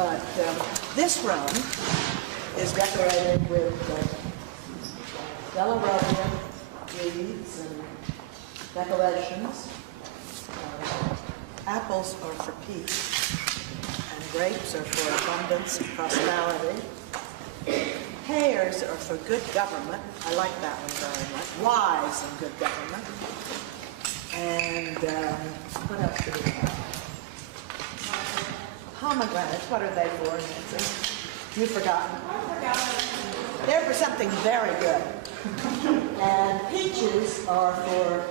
But this room is decorated with yellow rhododendron wreaths and decorations. Apples are for peace, and grapes are for abundance and prosperity. Pears are for good government. I like that one very much. Wise and good government. And what else do we have? Pomegranates. What are they for, Nancy? You've forgotten? They're for something very good. And peaches are for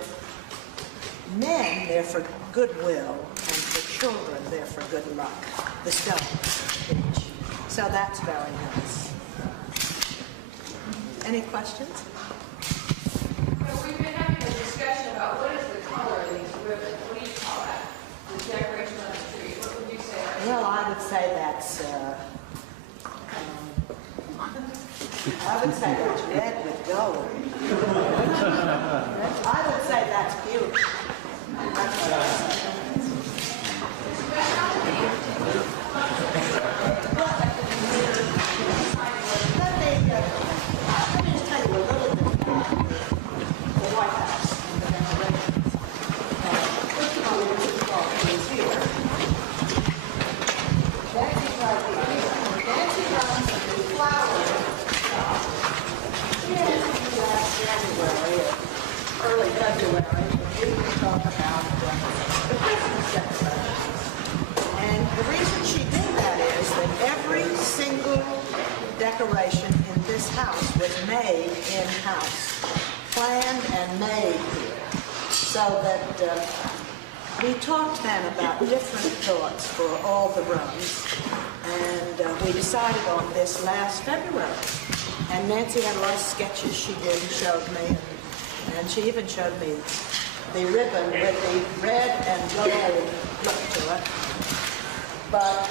men. They're for goodwill. And for children, they're for good luck. The stone peach. So that's very nice. Any questions? So we've been having a discussion about what is the color of these ribbons. What do you call that? The decoration on the tree. What would you say? Well, I would say that's red with gold. I would say that's beautiful. That's what I would say. Let me just tell you a little bit about the White House and the decorations. First of all, there's a dog who's here. Nancy's right here. Nancy runs the flower shop. She has to do last January, early February, we can talk about the Christmas decorations. And the reason she did that is that every single decoration in this house was made in-house, planned and made here. So that we talked then about different thoughts for all the rooms, and we decided on this last February. And Nancy had a lot of sketches she did and showed me, and she even showed me the ribbon with the red and gold look to it. But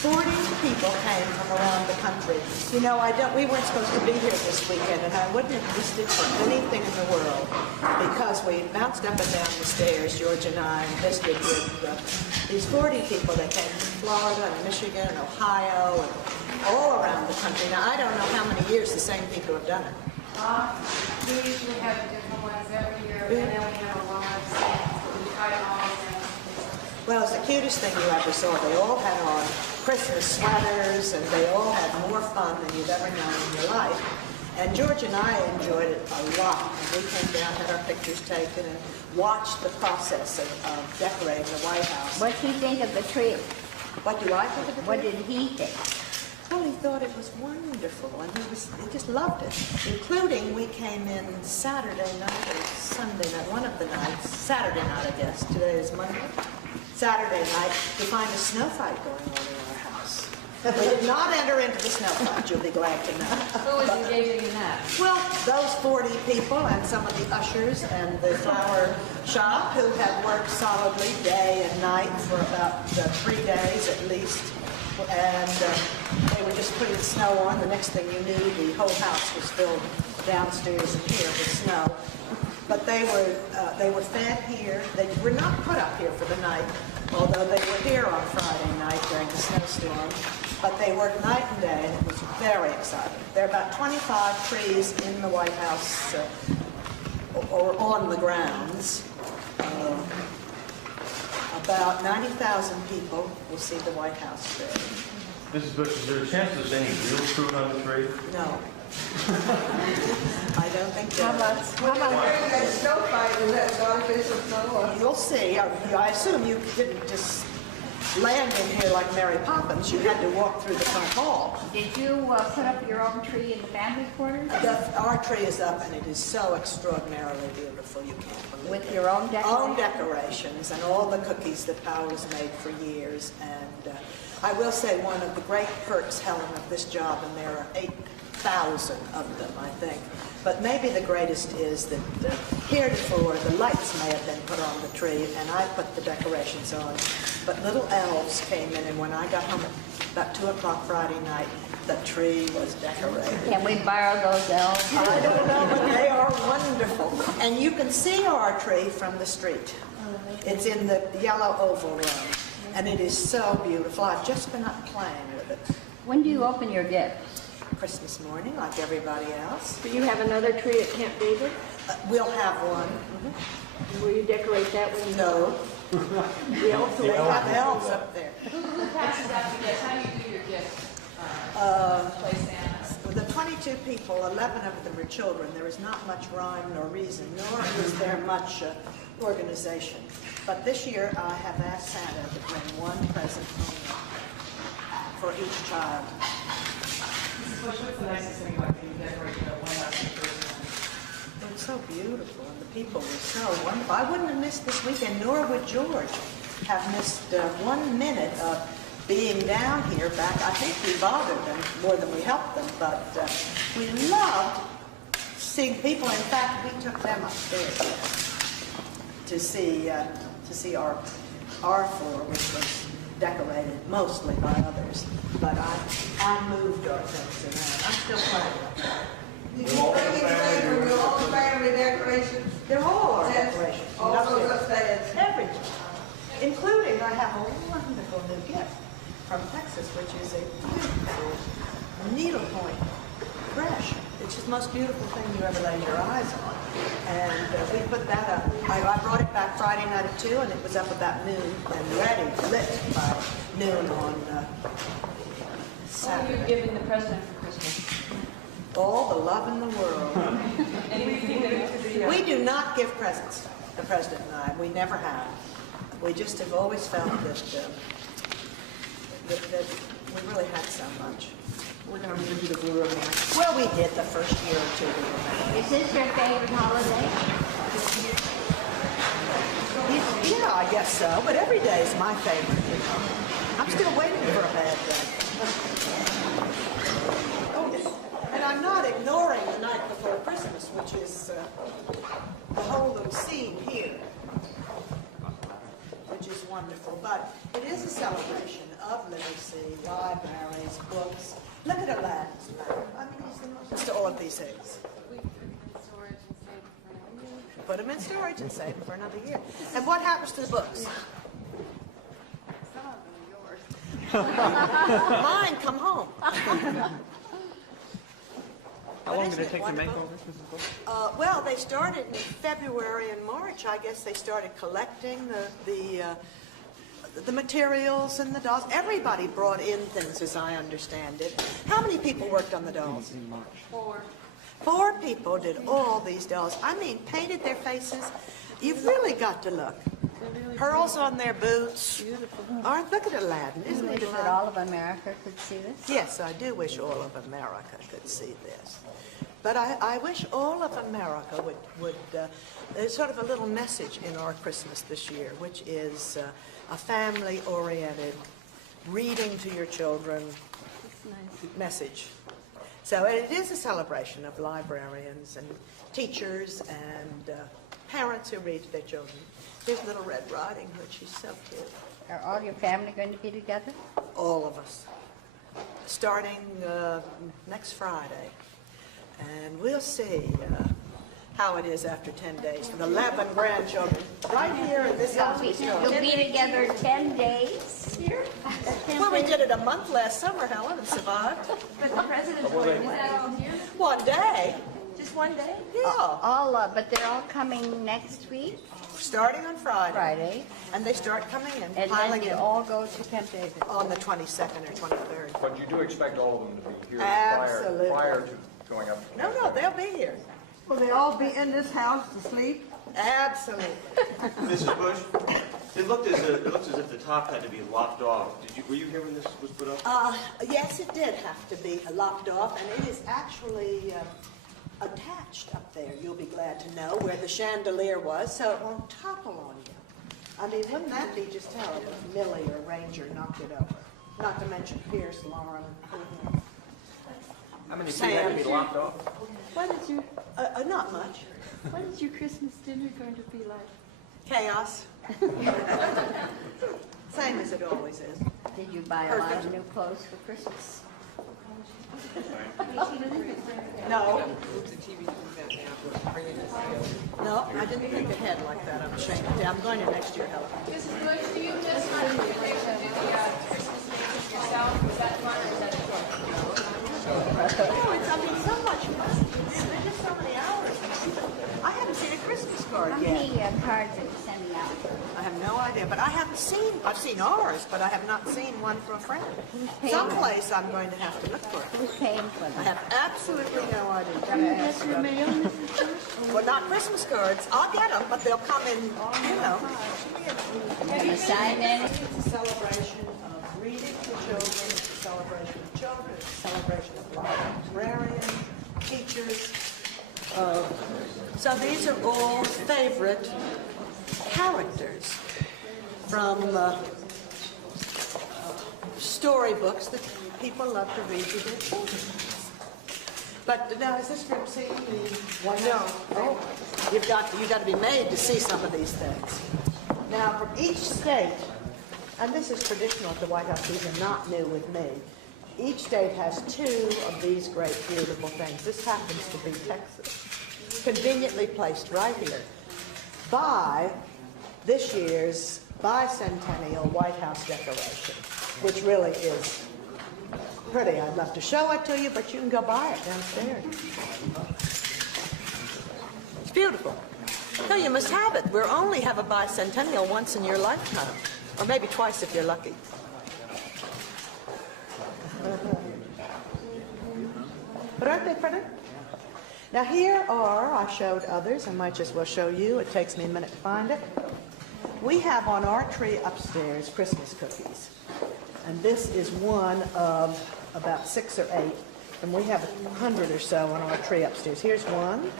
40 people came from around the country. You know, we weren't supposed to be here this weekend, and I wouldn't have missed it for anything in the world, because we bounced up and down the stairs, George and I, and visited with these 40 people that came from Florida and Michigan and Ohio and all around the country. Now, I don't know how many years the same people have done it. We usually have different ones every year, and then we have a long list that we try to all of them. Well, it's the cutest thing you ever saw. They all had on Christmas sweaters, and they all had more fun than you've ever known in your life. And George and I enjoyed it a lot. And we came down, had our pictures taken, and watched the process of decorating the White House. What did he think of the tree? What do I think of the tree? What did he think? Well, he thought it was wonderful, and he just loved it. Including, we came in Saturday night or Sunday night, one of the nights, Saturday night, I guess. Today is Monday. Saturday night to find a snow fight going on in our house. We did not enter into the snow fight, you'll be glad to know. Who was engaging in that? Well, those 40 people and some of the ushers and the flower shop who had worked solidly day and night for about 3 days at least. And they were just putting snow on. The next thing you knew, the whole house was filled downstairs and here with snow. But they were fed here. They were not put up here for the night, although they were here on Friday night during the snowstorm. But they worked night and day, and it was very exciting. There are about 25 trees in the White House or on the grounds. About 90,000 people will see the White House tree. Mrs. Bush, is there a chance there's any real fruit on the tree? No. I don't think there is. You'll see. I assume you didn't just land in here like Mary Poppins. You had to walk through the front hall. Did you put up your own tree in the family quarters? Our tree is up, and it is so extraordinarily beautiful. You can't believe it. With your own decorations? Own decorations and all the cookies that Paula's made for years. And I will say one of the great perks, Helen, of this job, and there are 8,000 of them, I think. But maybe the greatest is that heretofore the lights may have been put on the tree, and I put the decorations on. But little elves came in, and when I got home at about 2 o'clock Friday night, the tree was decorated. Can we borrow those elves? I don't know, but they are wonderful. And you can see our tree from the street. It's in the yellow oval room. And it is so beautiful. I've just been up playing with it. When do you open your gifts? Christmas morning, like everybody else. Do you have another tree at Camp David? We'll have one. Will you decorate that when you No, The elves they have elves up there. Who passes out the gifts? How do you do your gifts? Play Santa? The 22 people, 11 of them are children. There is not much rhyme nor reason, nor is there much organization. But this year I have asked Santa to bring one present only for each child. What's the nicest thing about being decorated at White House in person? It was so beautiful, and the people were so wonderful. I wouldn't have missed this weekend, nor would George have missed 1 minute of being down here back. I think we bothered them more than we helped them, but we loved seeing people. In fact, we took them upstairs to see our floor, which was decorated mostly by others. But I moved our things around. I'm still playing. Did you bring anything from your own family decorations? They're all our decorations. All those upstairs? Everything. Including, I have a wonderful new gift from Texas, which is a beautiful needlepoint brush. It's the most beautiful thing you ever lay your eyes on. And we put that up. I brought it back Friday night at 2, and it was up about noon and ready, lit by noon on What are you Saturday. giving the president for Christmas? All the love in the world. Anything? We do not give presents, the president and I. We never have. We just have always felt that we really had so much. We're going to move you to Blue Ribbon next. Well, we did the first year or two. We were married. Is this your favorite holiday? Yeah, I guess so. But every day is my favorite. You know. I'm still waiting for a bad day. Oh, and I'm not ignoring the night before Christmas, which is the whole little scene here, which is wonderful. But it is a celebration of literacy, libraries, books. Look at Aladdin's lamp. I mean, he's the most to all of these things. Put them in storage and save them for another year. And what happens to the books? Mine come home. How long did it take to make all this, Mrs. Bull? Well, they started in February and March. I guess they started collecting the materials and the dolls. Everybody brought in things, as I understand it. How many people worked on the dolls? In March. 4. 4 people did all these dolls. I mean, painted their faces. You've really got to look. Pearls on their boots. Look at Aladdin. Do you Isn't wish it that all of America could see this? Yes, I do wish all of America could see this. But I wish all of America would there's sort of a little message in our Christmas this year, which is a family-oriented, reading to your children message. So it is a celebration of librarians and teachers and parents who read to their children. Here's Little Red Riding Hood. She's so cute. Are all your family going to be together? All of us. Starting next Friday. And we'll see how it is after 10 days with 11 grandchildren right here in this house. You'll be together 10 days here? Well, we did it a month last summer, Helen, and survived. But the president's going away. One day. Just one day? Yeah. But they're all coming next week, Starting on Friday. Friday, And they start coming in, and then piling you in all go to Camp David. on the 22nd or 23rd. But you do expect all of them to be here Absolutely. prior to going up? No, they'll be here. Will they all be in this house to sleep? Absolutely. Mrs. Bush, it looks as if the top had to be lopped off. Were you here when this was put up? Yes, it did have to be lopped off, and it is actually attached up there, you'll be glad to know, where the chandelier was, so it won't topple on you. I mean, wouldn't that be just terrible if Millie or Ranger knocked it over? Not to mention Pierce, Lauren. How many feet have to be lopped off? What is your Not much. What is your Christmas dinner going to be like? Chaos. Same as it always is. Did you buy a lot of Perfect. new clothes for Christmas? No. No, I didn't think ahead like that. I'm ashamed. Yeah, I'm going to next year, Helen. Mrs. Bush, do you just want to do the Christmas music yourself? Is that fun or is that a chore? Oh, it's, I mean, so much fun. There's just so many hours. I haven't seen a Christmas card How yet. many cards are you sending out? I have no idea, but I've seen ours, but I have not seen one for a friend. paying Someplace I'm going to have to look for it. Who's paying for I them? have absolutely no idea. That's your mail, Mrs. Bush? Well, not Christmas cards. I'll get them, but they'll come in, you know. You sign in? It's a celebration of reading to children, it's a celebration of children, it's a celebration of librarians, teachers. So these are all favorite characters from storybooks that people love to read to their children. But now, is this from seeing the White House? No. Oh, you've got to be made to see some of these things. Now, from each state, and this is traditional at the White House, these are not new with me. Each state has two of these great, beautiful things. This happens to be Texas, conveniently placed right here by this year's bicentennial White House decoration, which really is pretty. I'd love to show it to you, but you can go buy it downstairs. It's beautiful. No, you must have it. We'll only have a bicentennial once in your lifetime, or maybe twice if you're lucky. But aren't they pretty? Now here are, I showed others, I might just well show you, it takes me a minute to find it. We have on our tree upstairs Christmas cookies. And this is one of about 6 or 8, and we have 100 or so on our tree upstairs. Here's one,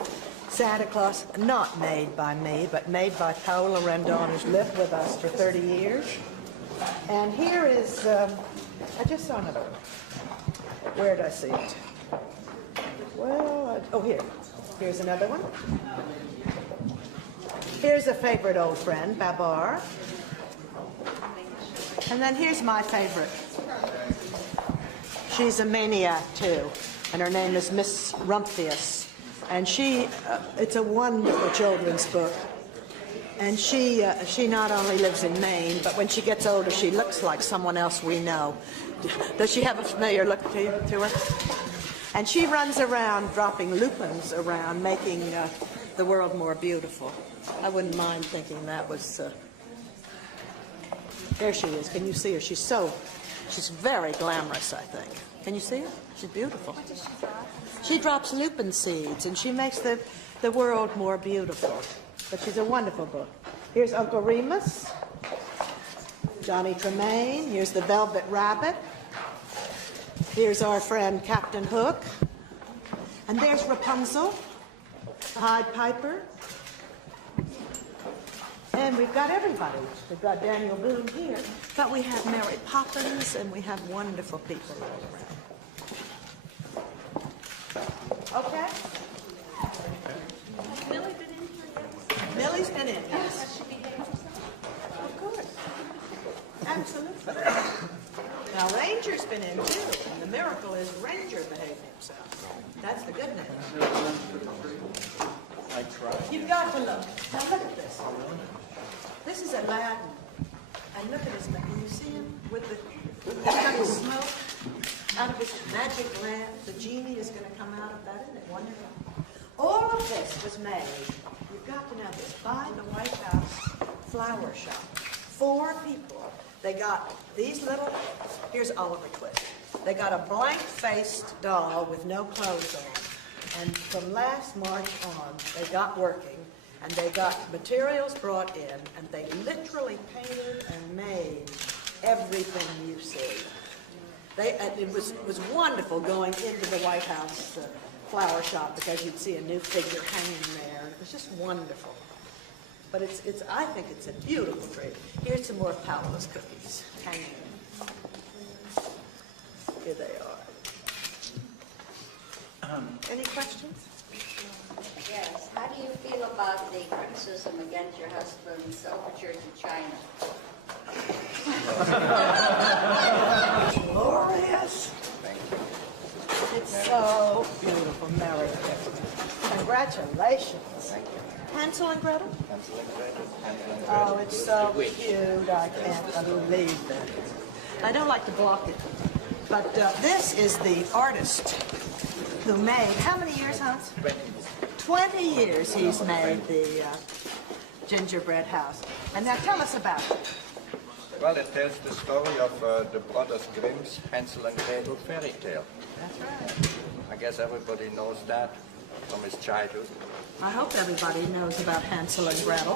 Santa Claus, not made by me, but made by Paola Rendon, who's lived with us for 30 years. And here is, I just saw another one. Where did I see it? Well, oh, here. Here's another one. Here's a favorite old friend, Babar. And then here's my favorite. She's a maniac, too, and her name is Miss Rumphius. And she, it's a wonderful children's book. And she not only lives in Maine, but when she gets older, she looks like someone else we know. Does she have a familiar look to her? And she runs around dropping lupins around, making the world more beautiful. I wouldn't mind thinking that was... There she is. Can you see her? She's very glamorous, I think. Can you see her? She's beautiful. What does she drop? She drops lupin seeds, and she makes the world more beautiful. But she's a wonderful book. Here's Uncle Remus, Johnny Tremaine. Here's the Velvet Rabbit. Here's our friend Captain Hook. And there's Rapunzel, Pied Piper. And we've got everybody. We've got Daniel Boone here. But we have Mary Poppins, and we have wonderful people all around. Okay? Has Millie been in here yet? Millie's been in, yes. Has she behaved herself? Of course. Absolutely. Now, Ranger's been in, too. And the miracle is Ranger behaved himself. That's the good news. I tried. You've got to look. Now, look at this. This is Aladdin. And look at his, can you see him with the smoke out of his magic lamp? The genie is going to come out of that. Isn't it wonderful? All of this was made, you've got to know this, by the White House flower shop. 4 people. They got these little, here's Oliver Twist. They got a blank-faced doll with no clothes on. And from last March on, they got working, and they got materials brought in, and they literally painted and made everything you see. It was wonderful going into the White House flower shop because you'd see a new figure hanging there. It was just wonderful. But I think it's a beautiful tree. Here's some more Paola's cookies hanging. Here they are. Any questions? Yes. How do you feel about the criticism against your husband's overture to China? Glorious. Congratulations. Hansel and Gretel? Hansel and Gretel. Hansel and Oh, Gretel. it's so cute. I can't believe that. I don't like to block it. But this is the artist who made, how many years, Hans? 20 years he's made the gingerbread house. And now tell us about it. Well, it tells the story of the brothers Grimm's Hansel and Gretel fairy tale. That's right. I guess everybody knows that from his childhood. I hope everybody knows about Hansel and Gretel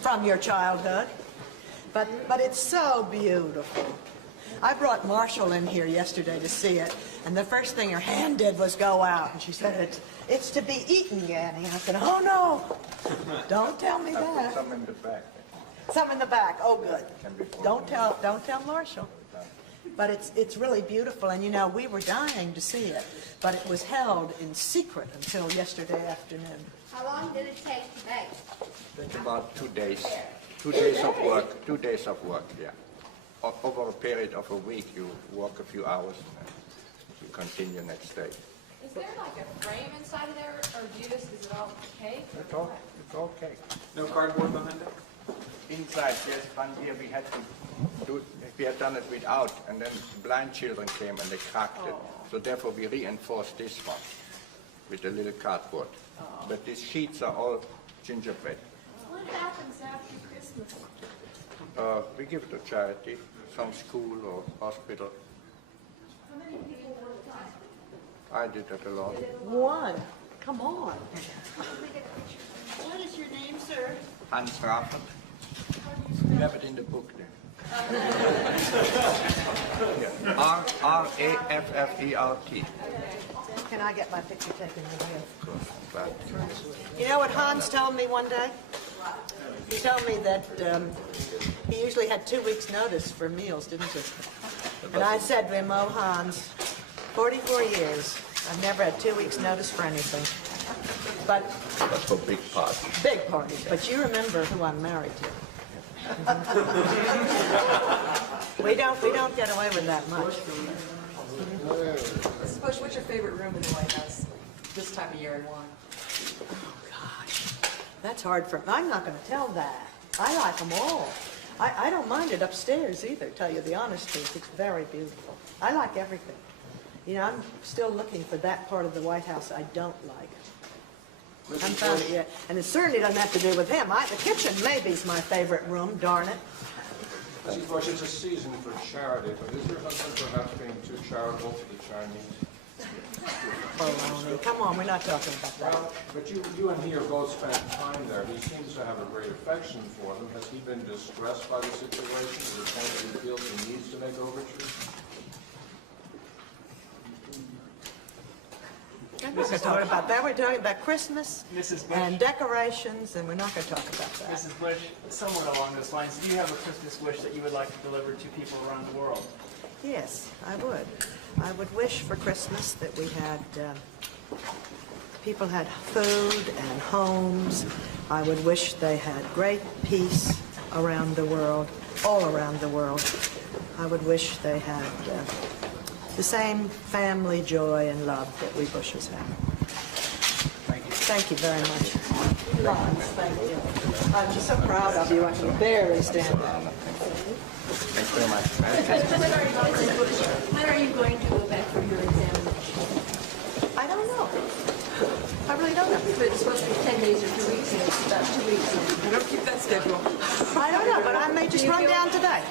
from your childhood. But it's so beautiful. I brought Marshall in here yesterday to see it, and the first thing her hand did was go out, and she said, it's to be eaten, Annie. I said, oh no, don't tell me I put that. some in the back. Some in the back, oh good. Can be put Don't tell Marshall. But it's really beautiful, and you know, we were dying to see it, but it was held in secret until yesterday afternoon. How long did it take to make? It's about 2 days. 2 days of work. 2 days of work, yeah. Over a period of a week, you work a few hours, and you continue next day. Is there like a frame inside of there, or is it all cake? It's all cake. No cardboard behind it? Inside, there's one here we had to do, we had done it without, and then blind children came and they cracked it. So therefore we reinforced this one with a little cardboard. But these sheets are all gingerbread. What happens after Christmas? We give it to charity, some school or hospital. How many people work on it? I did that a lot. One, come on. What is your name, sir? Hans Raffert. We have it in the book there. R-A-F-F-E-R-T. Can I get my picture taken with you? Of course, I'm glad. You know what Hans told me one day? He told me that he usually had 2 weeks' notice for meals, didn't he? And I said to him, oh, Hans, 44 years, I've never had 2 weeks' notice for anything. But That's for big parties. big parties. But you remember who I'm married to. We don't get away with that much. Mrs. Bush, what's your favorite room in the White House this time of year and why? Gosh, that's hard for, I'm not going to tell that. I like them all. I don't mind it upstairs either, tell you the honest truth. It's very beautiful. I like everything. You know, I'm still looking for that part of the White House I don't like. I haven't found it yet. And it certainly doesn't have to do with him. The kitchen maybe is my favorite room, darn it. Mrs. Bush, it's a season for charity, but is your husband perhaps being too charitable to the Chinese? Baloney. Come on, we're not talking about that. Well, but you and he have both spent time there. He seems to have a great affection for them. Has he been distressed by the situation to the point that he feels he needs to make overtures? We're not going to talk about that. We're talking about Christmas Mrs. Bush. and decorations, and we're not going to talk about that. Mrs. Bush, somewhat along those lines, do you have a Christmas wish that you would like to deliver to people around the world? Yes, I would. I would wish for Christmas that we had, people had food and homes. I would wish they had great peace around the world, all around the world. I would wish they had the same family joy and love that we Bushes have. Thank you. Thank you very much. Lawrence, thank you. I'm just so proud of you. I can barely stand up. Thanks very much. When are you going to go back for your examination? I don't know. I really don't know. But it's supposed to be 10 days or 2 weeks, and it's about 2 weeks. I don't keep that schedule. I don't know, but I may just run down today.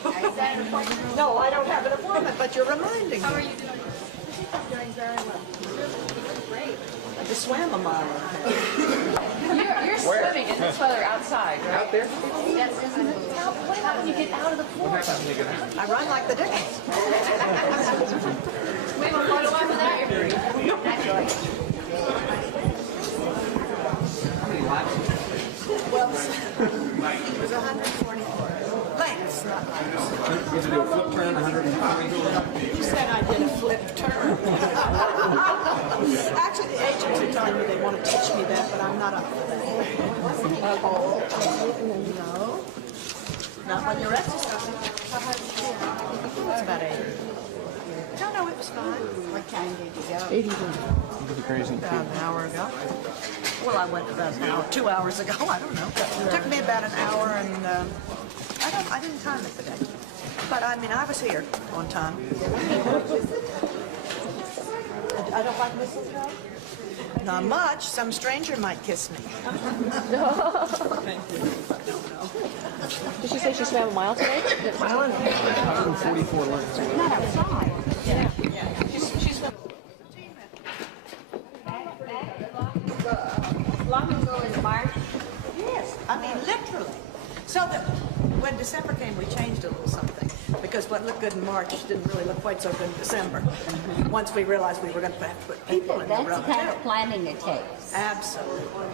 Is that an appointment? No, I don't have an appointment, but you're reminding How are me. you doing? Doing very well. Great. I just swam a mile. You're swimming in this weather outside, right? Out there? Yes, isn't it? What happens when you get out of the pool? I run like the Dickens. We have a photo of that. Well, it was 144. Lengths, not lengths. You have to do a flip turn, 103. You said I did a flip turn. Actually, the agents are telling me they want to teach me that, but I'm not up for that. No. Not when you're exercising. It's about 80. No, it was fine. What time did you go? 81. About an hour ago. Well, I went about an hour, 2 hours ago, I don't know. It took me about an hour and, I didn't time it today. But I mean, I was here on time. I don't like mistletoe? Not much. Some stranger might kiss me. Did she say she swam a mile today? Mile and 144 lengths. Not outside. Yeah. She swam. Long ago in March? Yes, I mean literally. So that when December came, we changed a little something because what looked good in March didn't really look quite so good in December. Once we realized we were going to have to put people in the room That's the kind too. of planning it takes. Absolutely.